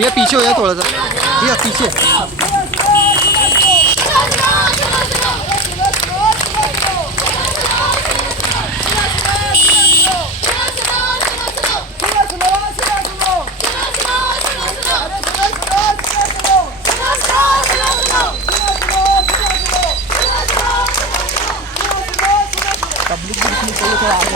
भैया पीछे हो जाए थोड़ा सा, भैया पीछे। पब्लिक भी दिखनी चाहिए थोड़ा आगे।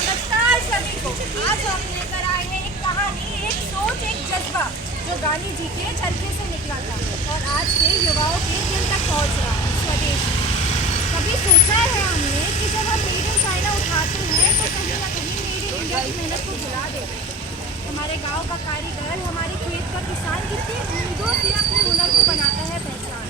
नमस्कार सभी को। आज हम लेकर आए हैं एक कहानी, एक सोच, एक जज्बा जो गांधी जी के चरखे से निकला था और आज के युवाओं के दिल तक पहुंच रहा है। स्वदेश। कभी सोचा है हमने कि जब हम मेड इन चाइना उठाते हैं तो कहीं ना कहीं मेड इन इंडिया की मेहनत को भुला देते हैं। हमारे गांव का कारीगर, हमारे खेत का किसान कितनी उम्मीदों से अपने हुनर को बनाता है पहचान,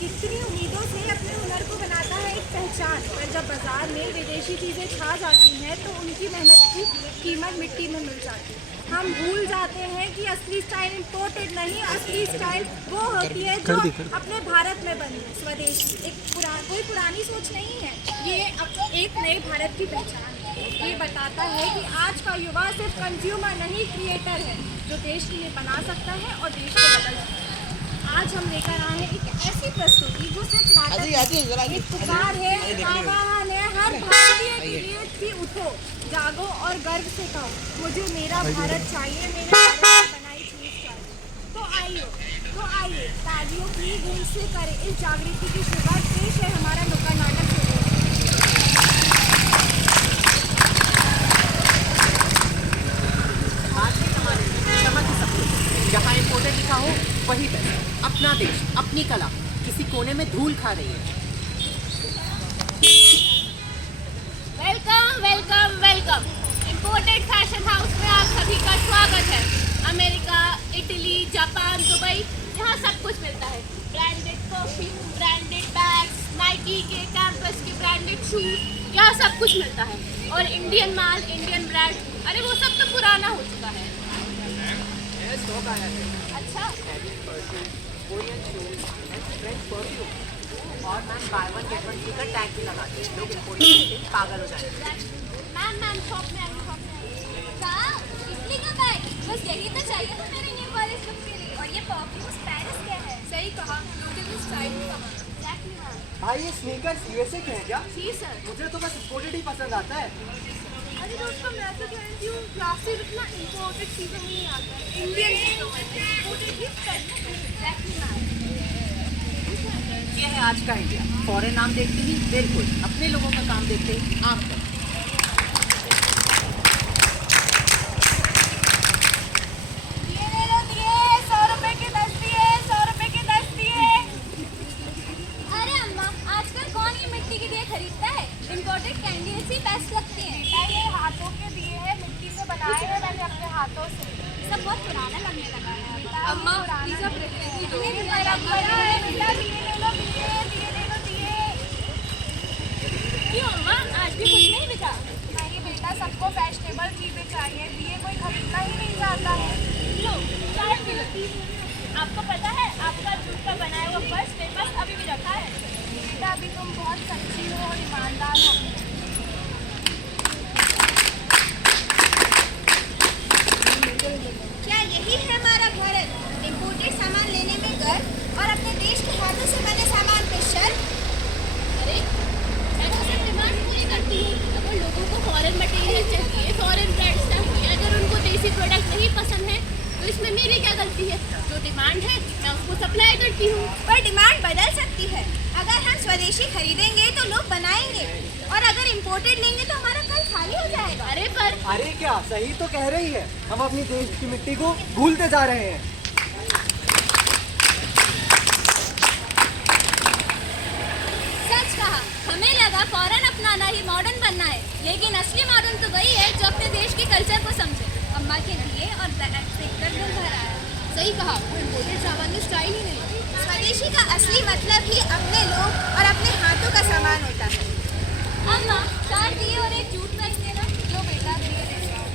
कितनी उम्मीदों से अपने हुनर को बनाता है एक पहचान। पर जब बाजार में विदेशी चीज़ें छा जाती हैं तो उनकी मेहनत की कीमत मिट्टी में मिल जाती है। हम भूल जाते हैं कि असली स्टाइल इम्पोर्टेड नहीं, असली स्टाइल वो होती है जो अपने भारत में बनी है, स्वदेशी। कोई पुरानी सोच नहीं है, ये एक नए भारत की पहचान है। ये बताता है कि आज का युवा सिर्फ कंज्यूमर नहीं, क्रिएटर है, जो देश के लिए बना सकता है और देश को बदल सकता है। आज हम लेकर आए हैं एक ऐसी प्रस्तुति जो सिर्फ नाटक, एक पुकार है, आह्वान है हर भारतीय के लिए कि उठो, जागो और गर्व से कहो, मुझे मेरा भारत चाहिए, मेरे भारत की बनाई चीज चाहिए। तो आइए तालियों की गूंज से करें इस जागृति की शुरुआत। पेश है हमारा नुक्कड़ नाटक। जहाँ इम्पोर्टेड लिखा हो वही बेस्ट। अपना देश, अपनी कला किसी कोने में धूल खा रही है। Welcome welcome welcome. Imported fashion house में आप सभी का स्वागत है। अमेरिका, इटली, जापान, दुबई, यहाँ सब कुछ मिलता है। Branded perfume, branded bags, Nike के, कैंपस के ब्रांडेड शूज, यहाँ सब कुछ मिलता है। और इंडियन माल, इंडियन ब्रांड, अरे वो सब तो पुराना हो चुका है। अच्छा, और ma'am by one get one free का टैग भी लगाते हैं। लोग इम्पोर्टेड पागल हो जाएंगे। मैम शॉप में इटली का बैग, बस यही तो चाहिए था मेरे न्यू कॉलेज लुक के लिए। और ये परफ्यूम्स पेरिस के हैं। सही कहा, लोकल स्टाइल का। Exactly ma'am. भाई ये स्नीकर्स यूएसए के हैं क्या? जी सर। मुझे तो बस इम्पोर्टेड ही पसंद आता है। अरे दोस्तों, मैं तो कहती हूँ क्लासेस इतना इम्पोर्टेड चीज़ों में नहीं आता है, इंडियन चीज़ों में इम्पोर्टेड ही करना। Exactly ma'am. ये है आज का इंडिया। फॉरेन नाम देखते ही बिल्कुल, अपने लोगों का काम देखते ही आप करो। ये ले लो दिए, 100 रुपए के 10 दिए, 100 रुपए के 10 दिए। अरे अम्मा, आजकल कौन ये मिट्टी के दिए खरीदता है? इम्पोर्टेड कैंडी ऐसी बेस्ट लगती है। ये हाथों के दिए हैं, मिट्टी से बनाए हैं मैंने अपने हाथों से। सब बहुत पुराना लगने लगा है। अम्मा प्लीज अब क्यों अम्मा, आज भी कुछ नहीं बिका? नहीं बेटा, सबको फैशनेबल चीजें चाहिए, दिए कोई खरीदना ही नहीं चाहता है। लो, चाय पी लो। आपको पता है आपका जूट का बनाया हुआ पर्स मेरे पास अभी भी रखा है। बेटा अभी तुम बहुत सच्ची हो और ईमानदार हो। क्या यही है हमारा भारत? इम्पोर्टेड सामान लेने में गर्व और अपने देश के हाथों से बने सामान पे शर्म। अरे मैं तो सिर्फ डिमांड पूरी करती हूँ। अगर लोगों को फॉरेन मटेरियल चाहिए, फॉरेन ब्रांड्स चाहिए, अगर उनको देसी प्रोडक्ट नहीं पसंद है तो इसमें मेरी क्या गलती है? जो डिमांड है मैं उसको सप्लाई करती हूँ। पर डिमांड बदल सकती है। अगर हम स्वदेशी खरीदेंगे तो लोग बनाएंगे, और अगर इम्पोर्टेड लेंगे तो हमारा कल खाली हो जाएगा। अरे क्या सही तो कह रही है, हम अपनी देश की मिट्टी को भूलते जा रहे हैं। सच कहा, हमें लगा फॉरेन अपनाना ही मॉडर्न बनना है, लेकिन असली मॉडर्न तो वही है जो अपने देश के कल्चर को समझे। अम्मा के दिए और देखकर दिल भर आया। सही कहा, वो इम्पोर्टेड सामान की स्टाइल ही नहीं। स्वदेशी का असली मतलब ही अपने लोग और अपने हाथों का सामान होता है। अम्मा 4 दिए और एक जूट बैग देना। लो बेटा, दिए ले जाओ।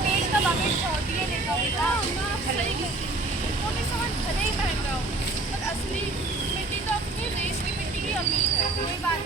पेट का बकेट छोड़ दिए ले जाओ बेटा। सही कहती है, इम्पोर्टेड सामान भले ही महंगा हो, पर असली मिट्टी तो अपने देश की मिट्टी ही अमीर है। कोई बात